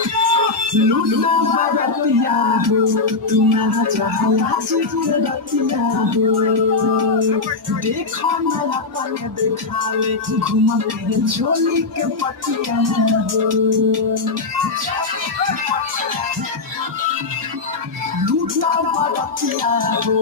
लूटना बरतिया हो तुम्हारा चाहला चिरतिया हो देखो ना अपन दिखावे घूमते हैं झोली के पटिया हो लूटना बरतिया हो